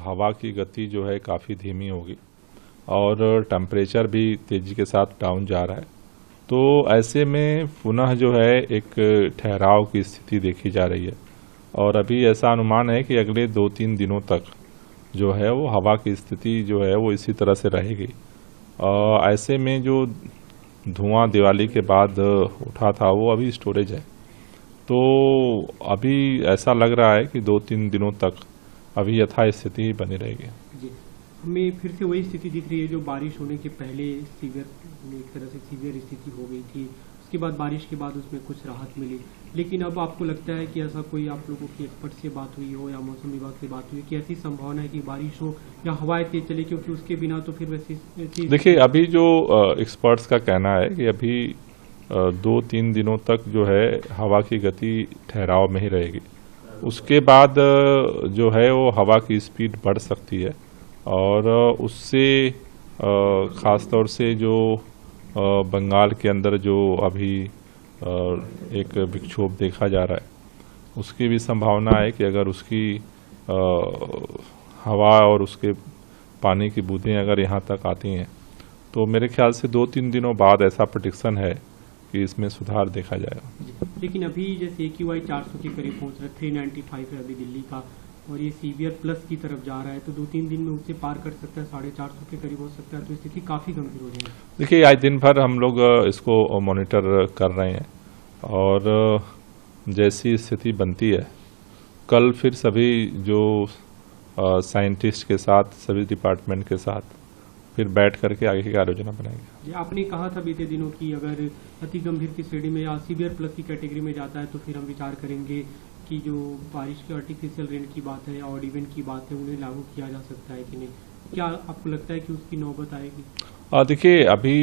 हवा की गति जो है काफ़ी धीमी होगी और टेम्परेचर भी तेज़ी के साथ डाउन जा रहा है। तो ऐसे में पुनः जो है एक ठहराव की स्थिति देखी जा रही है और अभी ऐसा अनुमान है कि अगले 2-3 दिनों तक जो है वो हवा की स्थिति जो है वो इसी तरह से रहेगी। ऐसे में जो धुआं दिवाली के बाद उठा था वो अभी स्टोरेज है, तो अभी ऐसा लग रहा है कि 2-3 दिनों तक अभी यथास्थिति ही बनी रहेगी। जी, हमें फिर से वही स्थिति दिख रही है जो बारिश होने के पहले एक तरह से सीवियर स्थिति हो गई थी। उसके बाद बारिश के बाद उसमें कुछ राहत मिली, लेकिन अब आपको लगता है कि ऐसा कोई आप लोगों की एक्सपर्ट से बात हुई हो या मौसम विभाग से बात हुई कि ऐसी संभावना है कि बारिश हो या हवाएं तेज चले, क्योंकि उसके बिना तो फिर वैसी देखिए, अभी जो एक्सपर्ट्स का कहना है कि अभी 2-3 दिनों तक जो है हवा की गति ठहराव में ही रहेगी। उसके बाद जो है वो हवा की स्पीड बढ़ सकती है और उससे ख़ास तौर से जो बंगाल के अंदर जो अभी एक विक्षोभ देखा जा रहा है उसकी भी संभावना है कि अगर उसकी हवा और उसके पानी की बूंदें अगर यहाँ तक आती हैं तो मेरे ख्याल से 2-3 दिनों बाद ऐसा प्रेडिक्शन है कि इसमें सुधार देखा जाएगा। लेकिन अभी जैसे AQI 400 के करीब पहुँच रहा है, 395 है अभी दिल्ली का, और ये सीवियर प्लस की तरफ जा रहा है, तो 2-3 दिन में उससे पार कर सकता है, 450 के करीब हो सकता है, तो स्थिति काफ़ी गंभीर हो जाएगी। देखिए, आज दिन भर हम लोग इसको मॉनिटर कर रहे हैं और जैसी स्थिति बनती है कल फिर सभी जो साइंटिस्ट के साथ सभी डिपार्टमेंट के साथ फिर बैठ करके आगे की कार्य योजना बनाएंगे। जी, आपने कहा था बीते दिनों की अगर अति गंभीर की श्रेणी में या सीवियर प्लस की कैटेगरी में जाता है तो फिर हम विचार करेंगे कि जो बारिश की आर्टिफिशियल रेन की बात है या ऑड इवेंट की बात है उन्हें लागू किया जा सकता है कि नहीं। क्या आपको लगता है कि उसकी नौबत आएगी? देखिए, अभी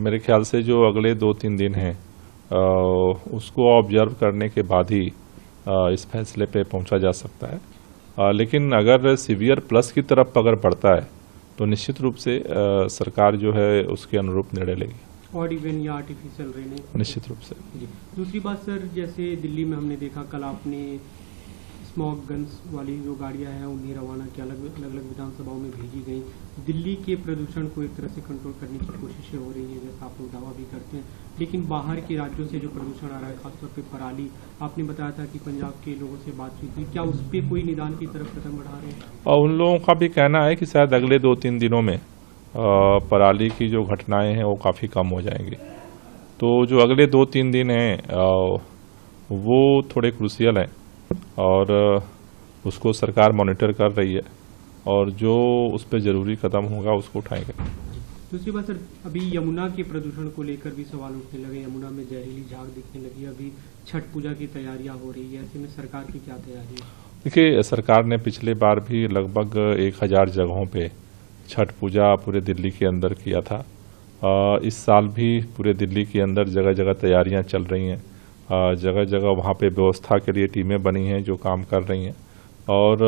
मेरे ख्याल से जो अगले 2-3 दिन हैं उसको ऑब्जर्व करने के बाद ही इस फैसले पे पहुंचा जा सकता है। लेकिन अगर सीवियर प्लस की तरफ अगर बढ़ता है तो निश्चित रूप से सरकार जो है उसके अनुरूप निर्णय लेगी। ऑड इवेंट या आर्टिफिशियल रेन निश्चित रूप से। जी, दूसरी बात सर, जैसे दिल्ली में हमने देखा कल आपने स्मॉग गन्स वाली जो गाड़ियां हैं उन्हें रवाना किया, अलग अलग विधानसभाओं में भेजी गई। दिल्ली के प्रदूषण को एक तरह से कंट्रोल करने की कोशिशें हो रही है, जैसा आप लोग दावा भी करते हैं, लेकिन बाहर के राज्यों से जो प्रदूषण आ रहा है, खासतौर पे पराली, आपने बताया था कि पंजाब के लोगों से बातचीत हुई, क्या उस पर कोई निदान की तरफ कदम बढ़ा रहे हैं? और उन लोगों का भी कहना है कि शायद अगले 2-3 दिनों में पराली की जो घटनाएं हैं वो काफ़ी कम हो जाएंगी। तो जो अगले 2-3 दिन हैं वो थोड़े क्रूशियल हैं और उसको सरकार मॉनिटर कर रही है और जो उस पर ज़रूरी कदम होगा उसको उठाएंगे। दूसरी बात सर, अभी यमुना के प्रदूषण को लेकर भी सवाल उठने लगे, यमुना में जहरीली झाग दिखने लगी, अभी छठ पूजा की तैयारियां हो रही है, ऐसे में सरकार की क्या तैयारी है? देखिए, सरकार ने पिछले बार भी लगभग 1000 जगहों पे छठ पूजा पूरे दिल्ली के अंदर किया था। इस साल भी पूरे दिल्ली के अंदर जगह जगह तैयारियां चल रही हैं, जगह जगह वहाँ पे व्यवस्था के लिए टीमें बनी हैं जो काम कर रही हैं और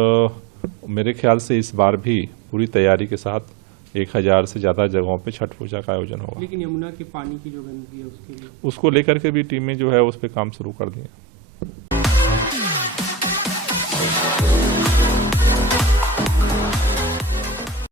मेरे ख्याल से इस बार भी पूरी तैयारी के साथ 1000 से ज़्यादा जगहों पे छठ पूजा का आयोजन होगा। लेकिन यमुना के पानी की जो गंदगी है उसके लिए उसको लेकर के भी टीमें जो है उस पर काम शुरू कर दी हैं।